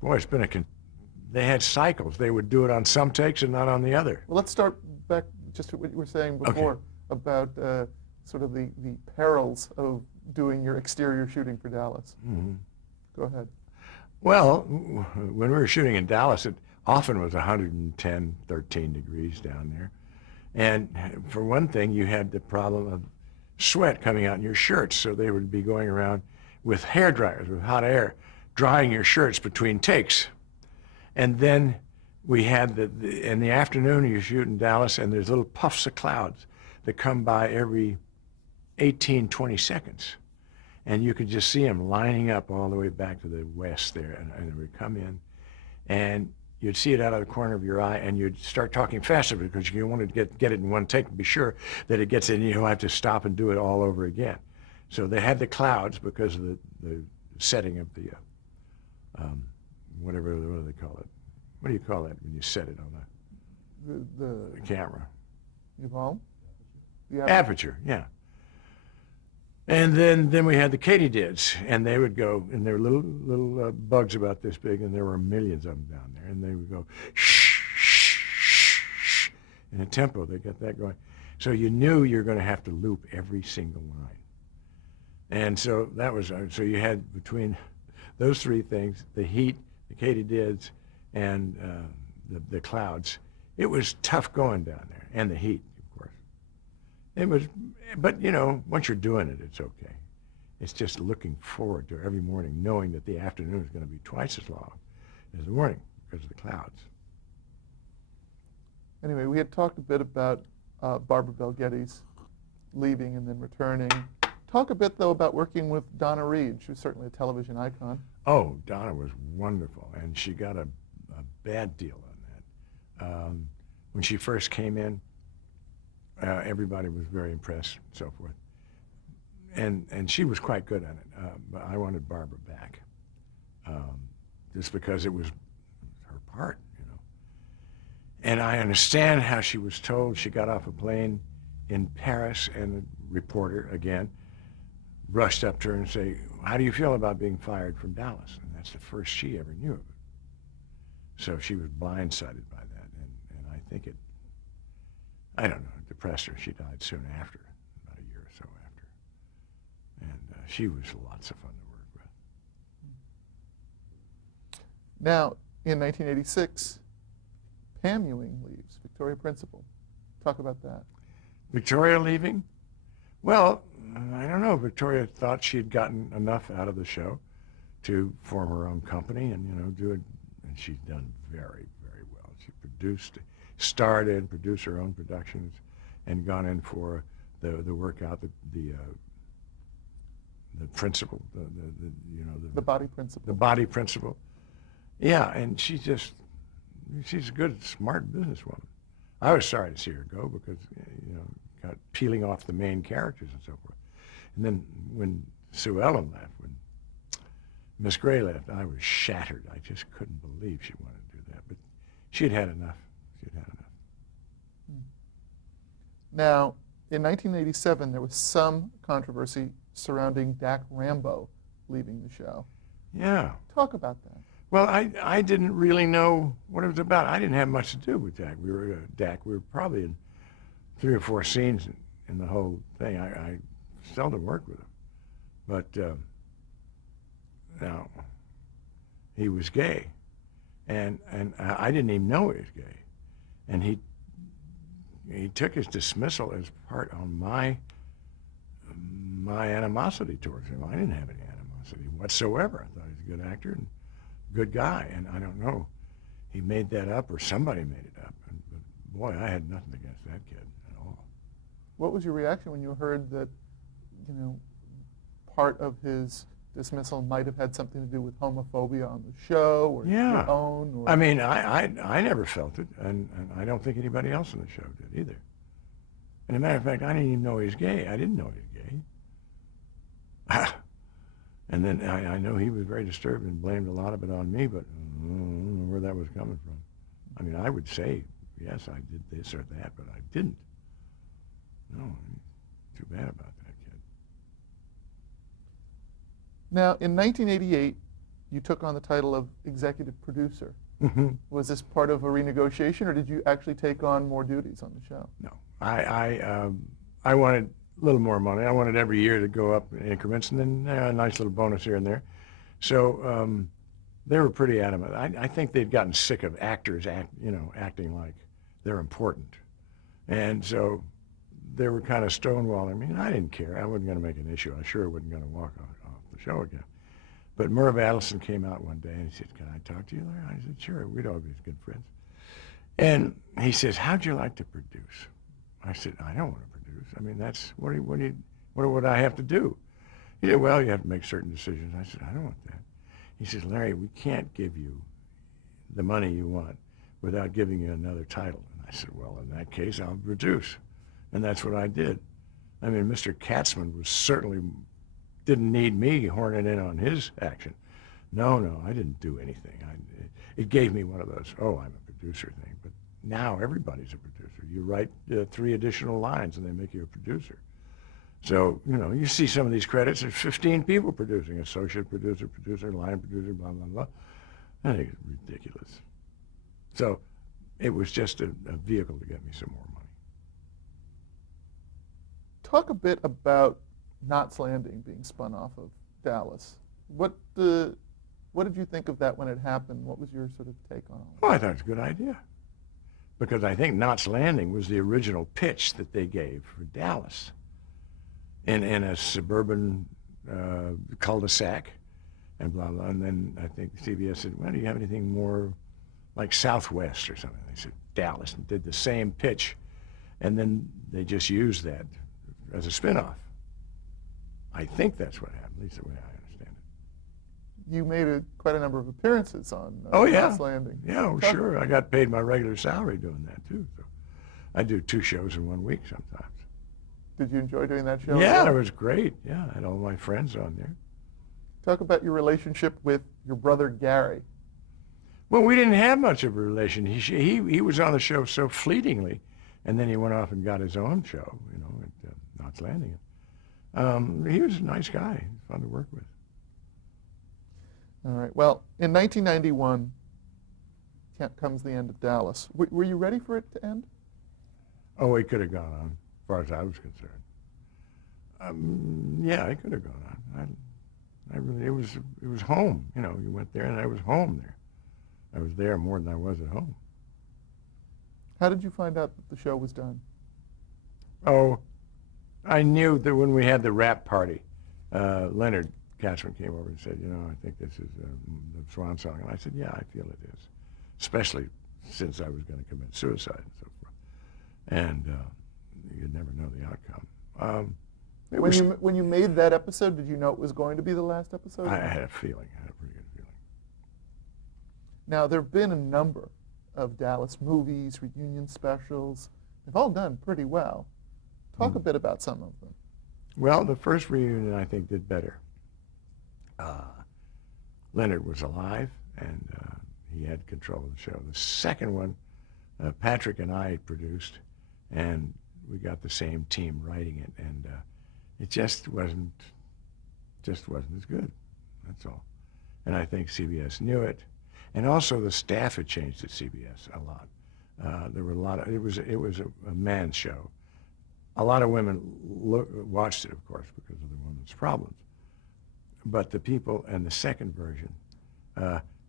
Boy, it's been they had cycles. They would do it on some takes and not on the other. Well, let's start back just to what you were saying before Okay. about sort of the perils of doing your exterior shooting for Dallas. Mm-hmm. Go ahead. Well, when we were shooting in Dallas, it often was 110, 13 degrees down there. And for one thing, you had the problem of sweat coming out in your shirts, so they would be going around with hair dryers, with hot air, drying your shirts between takes. And then we had in the afternoon, you shoot in Dallas, and there's little puffs of clouds that come by every 18, 20 seconds. And you could just see them lining up all the way back to the west there, and they would come in, and you'd see it out of the corner of your eye, and you'd start talking faster because you wanted to get it in one take to be sure that it gets in. You don't have to stop and do it all over again. So they had the clouds because of the setting of the, what do they call it? What do you call that when you set it on the camera? Evolve? The aperture, yeah. And then we had the katydids, and they would go, and they were little bugs about this big, and there were millions of them down there, and they would go shh, shh, shh, shh, in a tempo. They got that going. So you knew you were going to have to loop every single line. And so that was, so you had between those three things, the heat, the katydids, and the clouds, it was tough going down there, and the heat, of course. It was, but you know, once you're doing it, it's okay. It's just looking forward to every morning, knowing that the afternoon is going to be twice as long as the morning because of the clouds. Anyway, we had talked a bit about Barbara Bel Geddes leaving and then returning. Talk a bit, though, about working with Donna Reed. She was certainly a television icon. Oh, Donna was wonderful, and she got a bad deal on that. When she first came in, everybody was very impressed and so forth. And she was quite good at it, but I wanted Barbara back, just because it was her part, you know. And I understand how she was told. She got off a plane in Paris, and a reporter, again, rushed up to her and say, "How do you feel about being fired from Dallas?" And that's the first she ever knew of it. So she was blindsided by that, and I think it, I don't know, it depressed her. She died soon after, about a year or so after. And she was lots of fun to work with. Now, in 1986, Pam Ewing leaves, Victoria Principal. Talk about that. Victoria leaving? Well, I don't know. Victoria thought she had gotten enough out of the show to form her own company and, you know, do it. And she's done very, very well. She starred in, produced her own productions, and gone in for the workout, the principle, the body principle. The body principle. Yeah, and she's a good, smart businesswoman. I was sorry to see her go because, you know, got peeling off the main characters and so forth. And then when Sue Ellen left, when Miss Gray left, I was shattered. I just couldn't believe she wanted to do that. But she'd had enough. She'd had enough. Now, in 1987, there was some controversy surrounding Dak Rambo leaving the show. Yeah. Talk about that. Well, I didn't really know what it was about. I didn't have much to do with Dak. We were probably in 3 or 4 scenes in the whole thing. I seldom worked with him. But now, he was gay. And I didn't even know he was gay. And he took his dismissal as part on my animosity towards him. I didn't have any animosity whatsoever. I thought he was a good actor and good guy. And I don't know, he made that up or somebody made it up. But boy, I had nothing against that kid at all. What was your reaction when you heard that, you know, part of his dismissal might have had something to do with homophobia on the show or your own? Or... I mean, I never felt it, and I don't think anybody else on the show did either. And as a matter of fact, I didn't even know he was gay. I didn't know he was gay. And then I know he was very disturbed and blamed a lot of it on me, but I don't know where that was coming from. I mean, I would say, yes, I did this or that, but I didn't. No, too bad about that kid. Now, in 1988, you took on the title of executive producer. Hmm. Was this part of a renegotiation, or did you actually take on more duties on the show? No, I wanted a little more money. I wanted every year to go up in increments, and then a nice little bonus here and there. So they were pretty adamant. I think they'd gotten sick of actors acting like they're important, and so they were kind of stonewalling me. And I didn't care. I wasn't going to make an issue. I sure wasn't going to walk off the show again. But Merv Adelson came out one day and he said, "Can I talk to you, Larry?" I said, "Sure." We'd always been good friends. And he says, "How'd you like to produce?" I said, "I don't want to produce. I mean, that's what would I have to do?" He said, "Well, you have to make certain decisions." I said, "I don't want that." He says, "Larry, we can't give you the money you want without giving you another title." And I said, "Well, in that case, I'll produce." And that's what I did. I mean, Mr. Katzman was certainly didn't need me horning in on his action. No, I didn't do anything. It gave me one of those, "Oh, I'm a producer" thing. But now everybody's a producer. You write 3 additional lines and they make you a producer. So, you see some of these credits, there's 15 people producing, associate producer, line producer, blah, blah, blah. I think it's ridiculous. So it was just a vehicle to get me some more money. Talk a bit about Knots Landing being spun off of Dallas. What did you think of that when it happened? What was your sort of take on it? Well, I thought it was a good idea. Because I think Knots Landing was the original pitch that they gave for Dallas. In a suburban cul-de-sac and blah, blah. And then I think CBS said, "Well, do you have anything more like Southwest or something?" They said, "Dallas," and did the same pitch. And then they just used that as a spinoff. I think that's what happened, at least the way I understand it. You made quite a number of appearances on yeah. Knots Landing. Yeah, well, sure. I got paid my regular salary doing that, too. So I do 2 shows in 1 week sometimes. Did you enjoy doing that show? Yeah, it was great. Yeah, I had all my friends on there. Talk about your relationship with your brother Gary. Well, we didn't have much of a relation. He was on the show so fleetingly, and then he went off and got his own show, at Knots Landing. He was a nice guy. He was fun to work with. All right. Well, in 1991 comes the end of Dallas. Were you ready for it to end? Oh, it could have gone on, as far as I was concerned. Yeah, it could have gone on. It was home. You went there, and I was home there. I was there more than I was at home. How did you find out that the show was done? Oh, I knew that when we had the rap party, Leonard Katzman came over and said, I think this is the swan song. And I said, yeah, I feel it is, especially since I was going to commit suicide and so forth. And you'd never know the outcome. When you made that episode, did you know it was going to be the last episode? I had a feeling. I had a pretty good feeling. Now, there have been a number of Dallas movies, reunion specials. They've all done pretty well. Talk a bit about some of them. Well, the first reunion, I think, did better. Leonard was alive, and he had control of the show. The second one, Patrick and I produced, and we got the same team writing it, and it just wasn't as good. That's all. And I think CBS knew it, and also the staff had changed at CBS a lot. There were a lot of. It was a man's show. A lot of women watched it, of course, because of the women's problems. But the people in the second version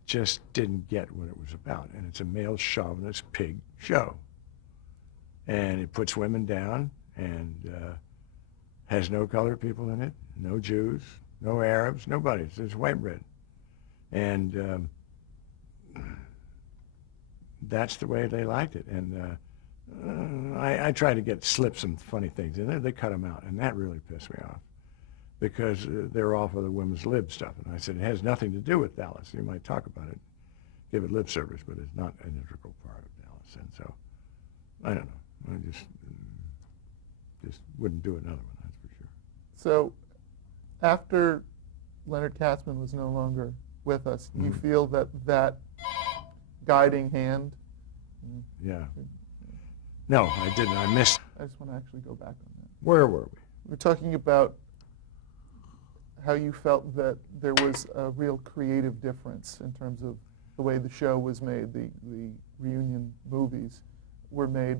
just didn't get what it was about. And it's a male chauvinist pig show. And it puts women down and has no colored people in it, no Jews, no Arabs, nobody. It's just white bread. And that's the way they liked it. And I tried to slip some funny things in there. They cut them out, and that really pissed me off because they're all for the women's lib stuff. And I said, it has nothing to do with Dallas. You might talk about it, give it lip service, but it's not an integral part of Dallas. And so, I don't know. I just wouldn't do another one, that's for sure. So, after Leonard Katzman was no longer with us, do you feel that guiding hand? Yeah. No, I didn't. I missed. I just want to actually go back on that. Where were we? We're talking about how you felt that there was a real creative difference in terms of the way the show was made. The reunion movies were made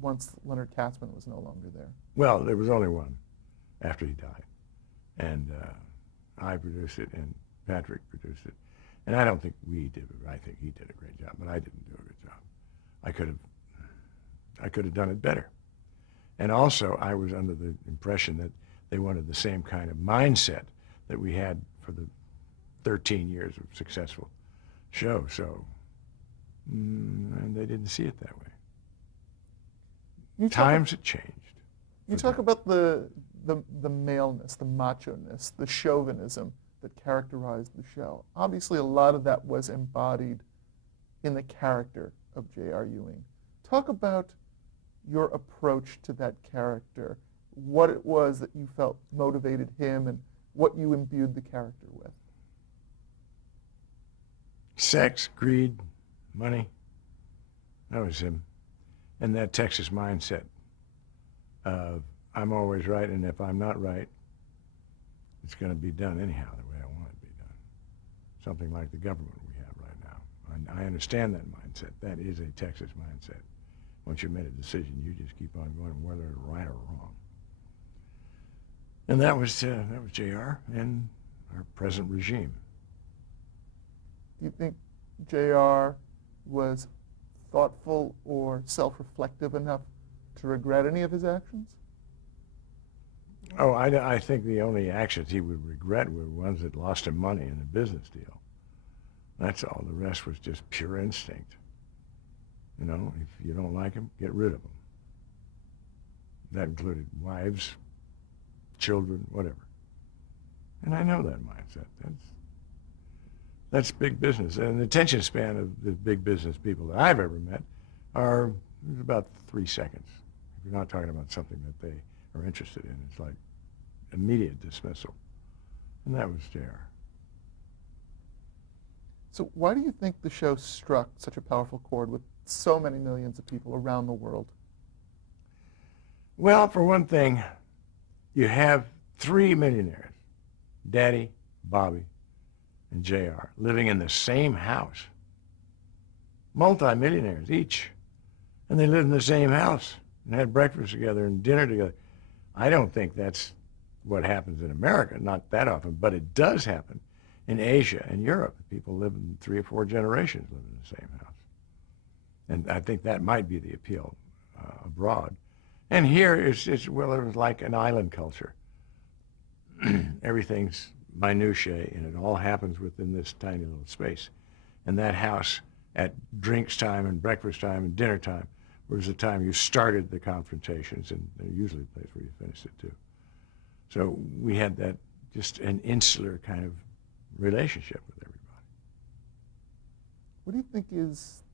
once Leonard Katzman was no longer there. Well, there was only one after he died. And I produced it, and Patrick produced it. And I don't think we did it. I think he did a great job, but I didn't do a good job. I could have done it better. And also, I was under the impression that they wanted the same kind of mindset that we had for the 13 years of successful show. So, and they didn't see it that way. Times had changed. You talk about the maleness, the macho-ness, the chauvinism that characterized the show. Obviously, a lot of that was embodied in the character of J.R. Ewing. Talk about your approach to that character, what it was that you felt motivated him, and what you imbued the character with. Sex, greed, money. That was him. And that Texas mindset of I'm always right, and if I'm not right, it's going to be done anyhow the way I want it to be done. Something like the government we have right now. And I understand that mindset. That is a Texas mindset. Once you've made a decision, you just keep on going, whether it's right or wrong. And that was J.R. and our present regime. Do you think J.R. was thoughtful or self-reflective enough to regret any of his actions? Oh, I think the only actions he would regret were ones that lost him money in a business deal. That's all. The rest was just pure instinct. You know, if you don't like him, get rid of him. That included wives, children, whatever. And I know that mindset. That's big business. And the attention span of the big business people that I've ever met are about 3 seconds. If you're not talking about something that they are interested in, it's like immediate dismissal. And that was J.R. So why do you think the show struck such a powerful chord with so many millions of people around the world? Well, for one thing, you have 3 millionaires, Daddy, Bobby, and J.R., living in the same house. Multi-millionaires each. And they lived in the same house and had breakfast together and dinner together. I don't think that's what happens in America, not that often, but it does happen in Asia and Europe. People live in 3 or 4 generations live in the same house. And I think that might be the appeal abroad. And here, well, it was like an island culture. Everything's minutiae, and it all happens within this tiny little space. And that house at drinks time and breakfast time and dinner time was the time you started the confrontations, and they're usually the place where you finished it too. So we had that, just an insular kind of relationship with everybody. What do you think is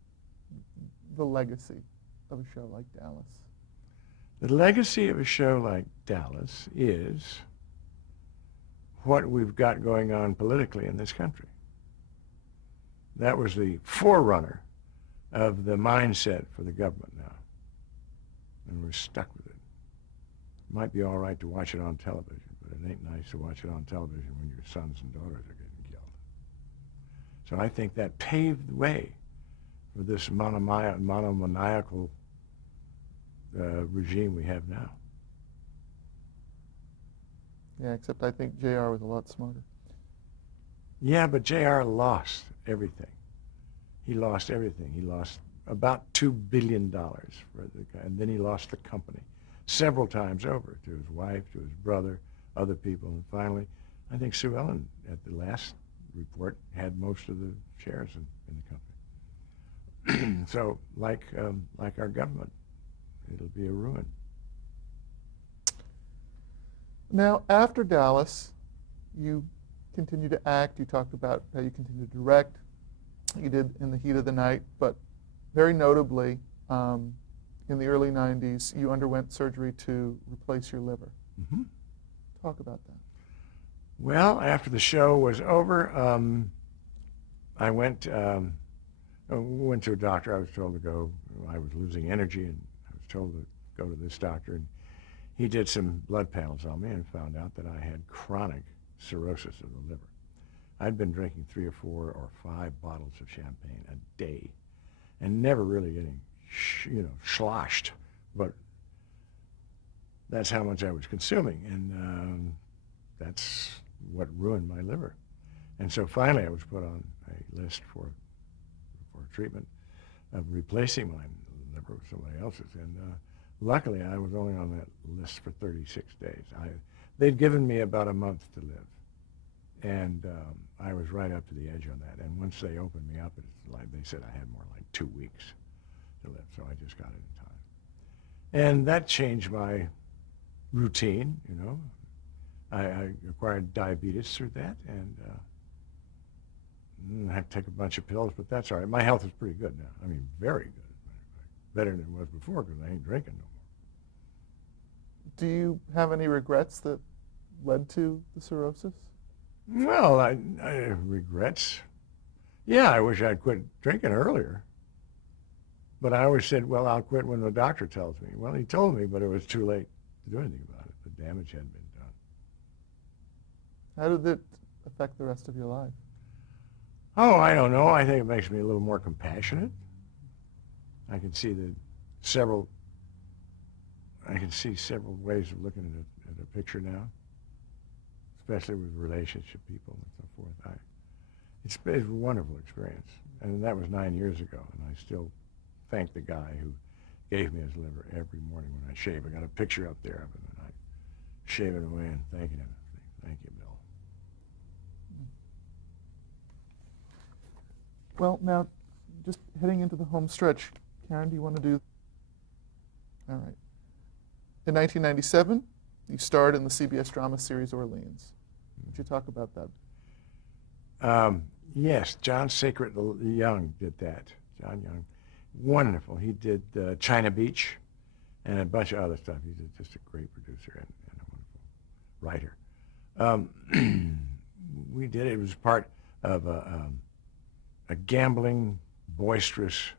the legacy of a show like Dallas? The legacy of a show like Dallas is what we've got going on politically in this country. That was the forerunner of the mindset for the government now. And we're stuck with it. It might be all right to watch it on television, but it ain't nice to watch it on television when your sons and daughters are getting killed. So I think that paved the way for this monomaniacal regime we have now. Yeah, except I think J.R. was a lot smarter. Yeah, but J.R. lost everything. He lost everything. He lost about $2 billion, and then he lost the company several times over, to his wife, to his brother, other people, and finally, I think Sue Ellen, at the last report, had most of the shares in the company. So, like our government, it'll be a ruin. Now, after Dallas, you continued to act. You talked about how you continued to direct. You did In the Heat of the Night, but very notably, in the early 90s, you underwent surgery to replace your liver. Mm-hmm. Talk about that. Well, after the show was over, I went to a doctor. I was told to go. I was losing energy, and I was told to go to this doctor. And he did some blood panels on me and found out that I had chronic cirrhosis of the liver. I'd been drinking 3 or 4 or 5 bottles of champagne a day and never really getting, sloshed, but that's how much I was consuming, and that's what ruined my liver. And so finally I was put on a list for treatment of replacing my liver with somebody else's, and luckily I was only on that list for 36 days. They'd given me about a month to live, and I was right up to the edge on that. And once they opened me up, it's like they said I had more like 2 weeks to live, so I just got it in time. And that changed my routine, I acquired diabetes through that, and I had to take a bunch of pills, but that's all right. My health is pretty good now. I mean, very good, as a matter of fact. Better than it was before, because I ain't drinking no more. Do you have any regrets that led to the cirrhosis? Well, I regrets. Yeah, I wish I'd quit drinking earlier. But I always said, well, I'll quit when the doctor tells me. Well, he told me, but it was too late to do anything about it. The damage had been done. How did it affect the rest of your life? Oh, I don't know. I think it makes me a little more compassionate. I can see several ways of looking at a picture now, especially with relationship people and so forth. It's been a wonderful experience, and that was 9 years ago, and I still thank the guy who gave me his liver every morning when I shave. I got a picture up there of him, and I shave it away and thanking him. Thank you, Bill. Well, now, just heading into the home stretch, Karen, do you want to do? All right. In 1997, you starred in the CBS drama series Orleans. Would you talk about that? Yes, John Sacred Young did that. John Young, wonderful. He did China Beach and a bunch of other stuff. He's just a great producer and a wonderful writer. We did it. It was part of a gambling, boisterous,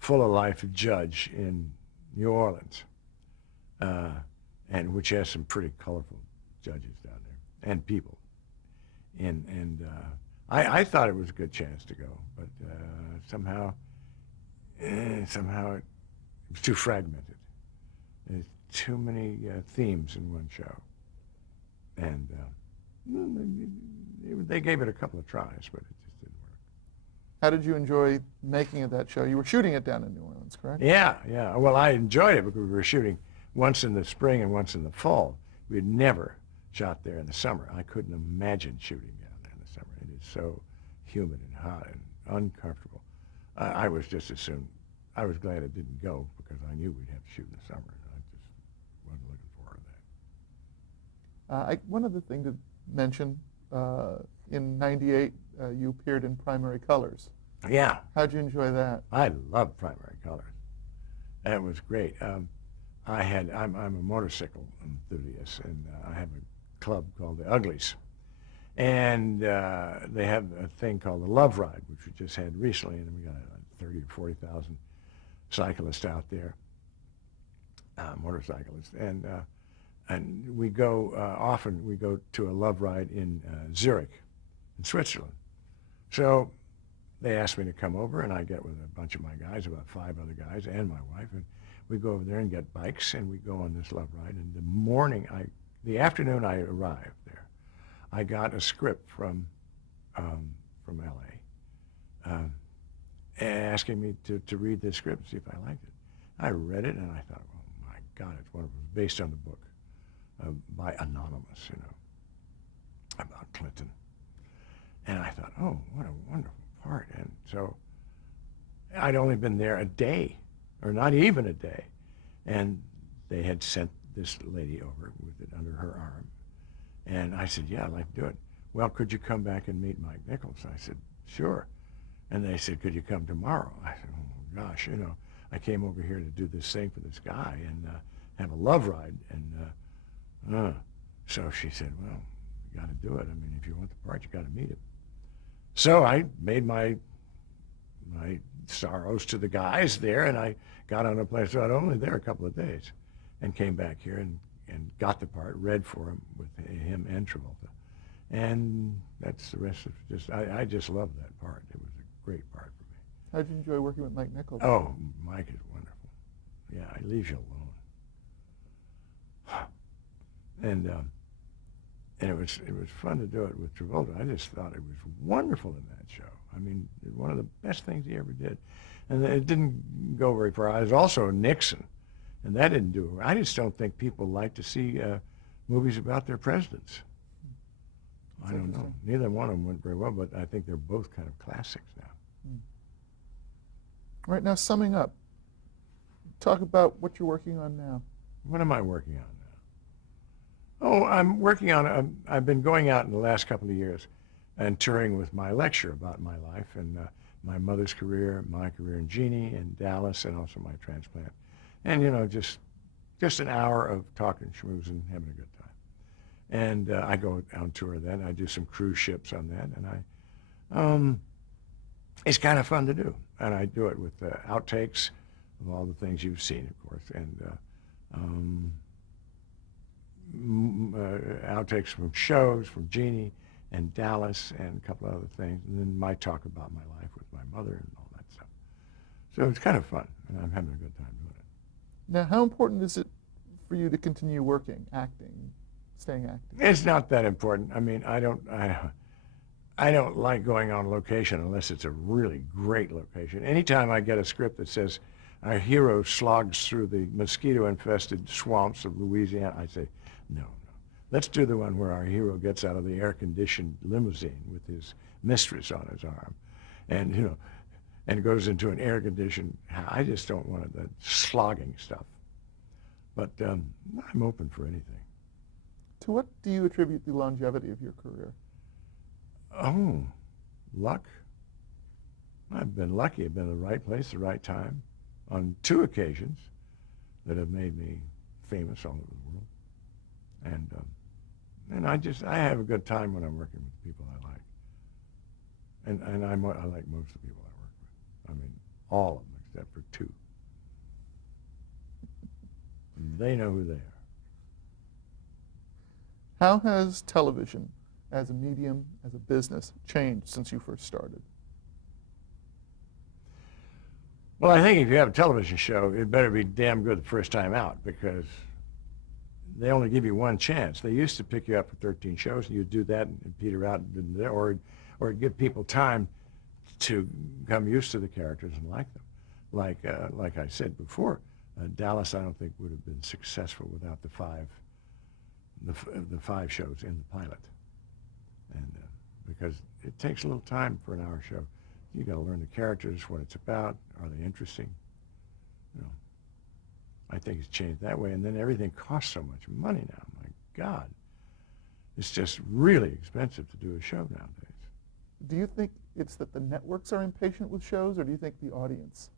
full-of-life judge in New Orleans, and which has some pretty colorful judges down there and people. And I thought it was a good chance to go, but somehow it was too fragmented. There's too many themes in one show, and they gave it a couple of tries, but it just didn't work. How did you enjoy making of that show? You were shooting it down in New Orleans, correct? Yeah. Well, I enjoyed it because we were shooting once in the spring and once in the fall. We had never shot there in the summer. I couldn't imagine shooting down there in the summer. It is so humid and hot and uncomfortable. I was just as soon. I was glad it didn't go because I knew we'd have to shoot in the summer, and I just wasn't looking forward to that. One other thing to mention, in '98, you appeared in Primary Colors. Yeah. How'd you enjoy that? I love Primary Colors. That was great. I'm a motorcycle enthusiast, and I have a club called the Uglies. And they have a thing called the Love Ride, which we just had recently, and we got 30 or 40,000 cyclists out there, motorcyclists. And we go, often we go to a Love Ride in Zurich, in Switzerland. So they asked me to come over, and I get with a bunch of my guys, about 5 other guys, and my wife, and we go over there and get bikes, and we go on this Love Ride. And the afternoon I arrived there, I got a script from L.A. Asking me to read this script and see if I liked it. I read it, and I thought, oh my God, it's wonderful. It was based on the book by Anonymous, about Clinton. And I thought, oh, what a wonderful part. And so I'd only been there a day, or not even a day, and they had sent this lady over with it under her arm. And I said, yeah, I'd like to do it. Well, could you come back and meet Mike Nichols? I said, sure. And they said, could you come tomorrow? I said, oh, gosh, I came over here to do this thing for this guy and have a love ride. And so she said, well, you got to do it. I mean, if you want the part, you got to meet him. So I made my sorrows to the guys there, and I got on a plane. So I'd only there a couple of days and came back here and got the part, read for him with him and Travolta. And that's the rest of just, I just loved that part. It was a great part for me. How did you enjoy working with Mike Nichols? Oh, Mike is wonderful. Yeah, he leaves you alone. And it was fun to do it with Travolta. I just thought it was wonderful in that show. I mean, one of the best things he ever did. And it didn't go very far. I was also Nixon, and that didn't do it. I just don't think people like to see movies about their presidents. I don't know. Neither one of them went very well, but I think they're both kind of classics now. Right now, summing up, talk about what you're working on now. What am I working on now? Oh, I'm working on, I've been going out in the last couple of years and touring with my lecture about my life and my mother's career, my career in Genie and Dallas, and also my transplant. And, you know, just an hour of talking, schmoozing, having a good time. And I go on tour then. I do some cruise ships on that, and it's kind of fun to do. And I do it with outtakes of all the things you've seen, of course, and outtakes from shows, from Genie and Dallas, and a couple of other things, and then my talk about my life with my mother and all that stuff. So it's kind of fun, and I'm having a good time doing it. Now, how important is it for you to continue working, acting, staying active? It's not that important. I mean, I don't like going on location unless it's a really great location. Anytime I get a script that says our hero slogs through the mosquito-infested swamps of Louisiana, I say, no. Let's do the one where our hero gets out of the air-conditioned limousine with his mistress on his arm, and you know, and goes into an air-conditioned. I just don't want the slogging stuff. But I'm open for anything. To what do you attribute the longevity of your career? Oh, luck. I've been lucky. I've been in the right place, the right time, on 2 occasions that have made me famous all over the world. And I have a good time when I'm working with people I like. And I like most of the people I work with. I mean, all of them except for 2. They know who they are. How has television as a medium, as a business, changed since you first started? Well, I think if you have a television show, it better be damn good the first time out, because they only give you one chance. They used to pick you up for 13 shows, and you'd do that and peter out, or give people time to become used to the characters and like them. Like I said before, Dallas, I don't think would have been successful without the 5 shows in the pilot, and because it takes a little time for an hour show. You got to learn the characters, what it's about. Are they interesting? You know, I think it's changed that way. And then everything costs so much money now. My God, it's just really expensive to do a show nowadays. Do you think it's that the networks are impatient with shows, or do you think the audience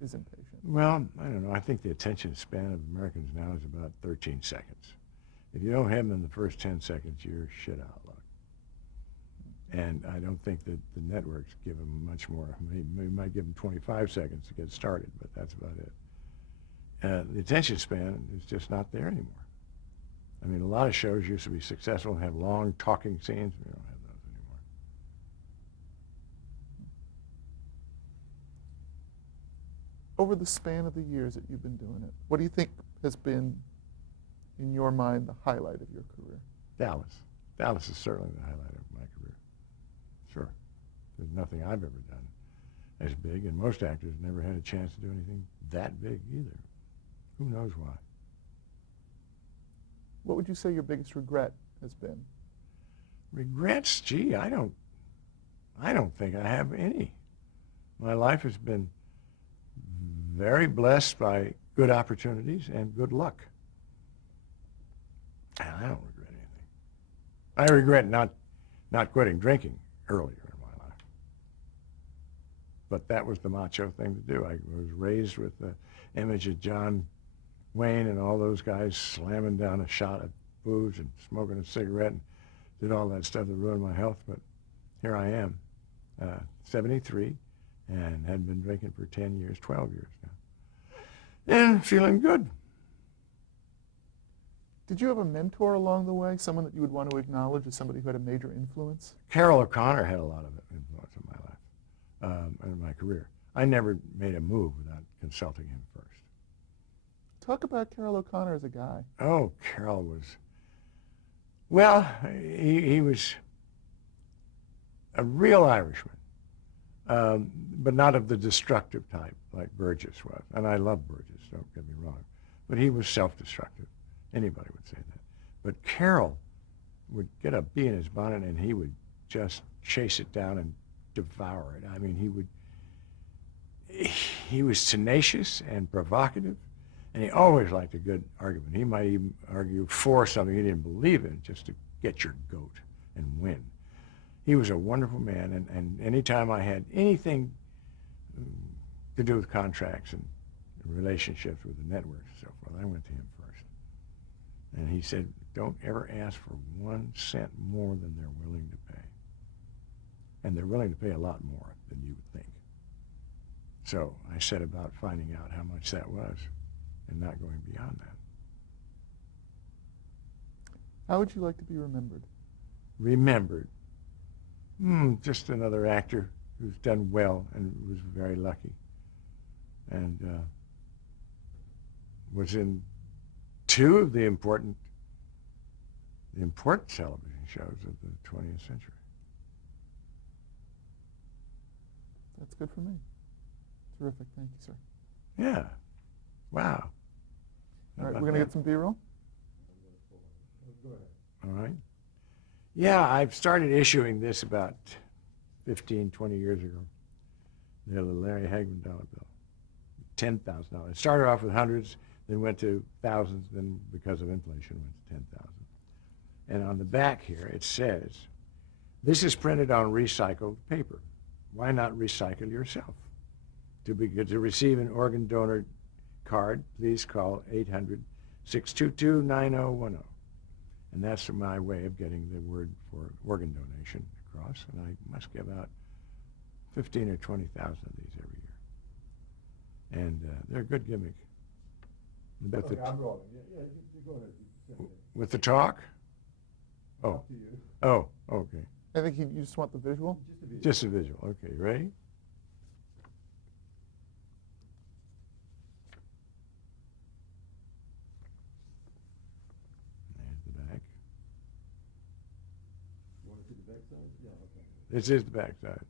is impatient? Well, I don't know. I think the attention span of Americans now is about 13 seconds. If you don't have them in the first 10 seconds, you're shit out of luck. And I don't think that the networks give them much more. Maybe might give them 25 seconds to get started, but that's about it. The attention span is just not there anymore. I mean, a lot of shows used to be successful and have long talking scenes. We don't have those anymore. Over the span of the years that you've been doing it, what do you think has been, in your mind, the highlight of your career? Dallas. Dallas is certainly the highlight of my career. Sure. There's nothing I've ever done as big, and most actors never had a chance to do anything that big either. Who knows why? What would you say your biggest regret has been? Regrets? Gee, I don't think I have any. My life has been very blessed by good opportunities and good luck. And I don't regret anything. I regret not quitting drinking earlier in my life. But that was the macho thing to do. I was raised with the image of John Wayne and all those guys slamming down a shot of booze and smoking a cigarette and did all that stuff that ruined my health. But here I am, 73, and had been drinking for 10 years, 12 years now, and feeling good. Did you have a mentor along the way, someone that you would want to acknowledge as somebody who had a major influence? Carroll O'Connor had a lot of influence in my life, and my career. I never made a move without consulting him first. Talk about Carroll O'Connor as a guy. Oh, Carroll was, well, he was a real Irishman, but not of the destructive type like Burgess was. And I love Burgess, don't get me wrong. But he was self-destructive. Anybody would say that. But Carroll would get a bee in his bonnet and he would just chase it down and devour it. I mean, he was tenacious and provocative, and he always liked a good argument. He might even argue for something he didn't believe in just to get your goat and win. He was a wonderful man, and anytime I had anything to do with contracts and relationships with the networks and so forth, I went to him first. And he said, don't ever ask for 1 cent more than they're willing to pay. And they're willing to pay a lot more than you would think. So I set about finding out how much that was and not going beyond that. How would you like to be remembered? Remembered? Just another actor who's done well and was very lucky. And was in 2 of the important television shows of the 20th century. That's good for me. Terrific. Thank you, sir. Yeah. Wow. All right, we're going to get some B-roll. All right. Yeah, I've started issuing this about 15, 20 years ago. The Larry Hagman dollar bill. $10,000. It started off with hundreds, then went to thousands, then because of inflation went to 10,000. And on the back here it says, this is printed on recycled paper. Why not recycle yourself? To receive an organ donor card, please call 800-622-9010. And that's my way of getting the word for organ donation across. And I must give out 15 or 20,000 of these every year. And they're a good gimmick. Okay, I'm rolling. Yeah, you go ahead. With the talk? Oh. Up to you. Oh, okay. I think you just want the visual. Just a visual. Okay, you ready? There's the back. You want to see the back side? Yeah, okay. This is the back side.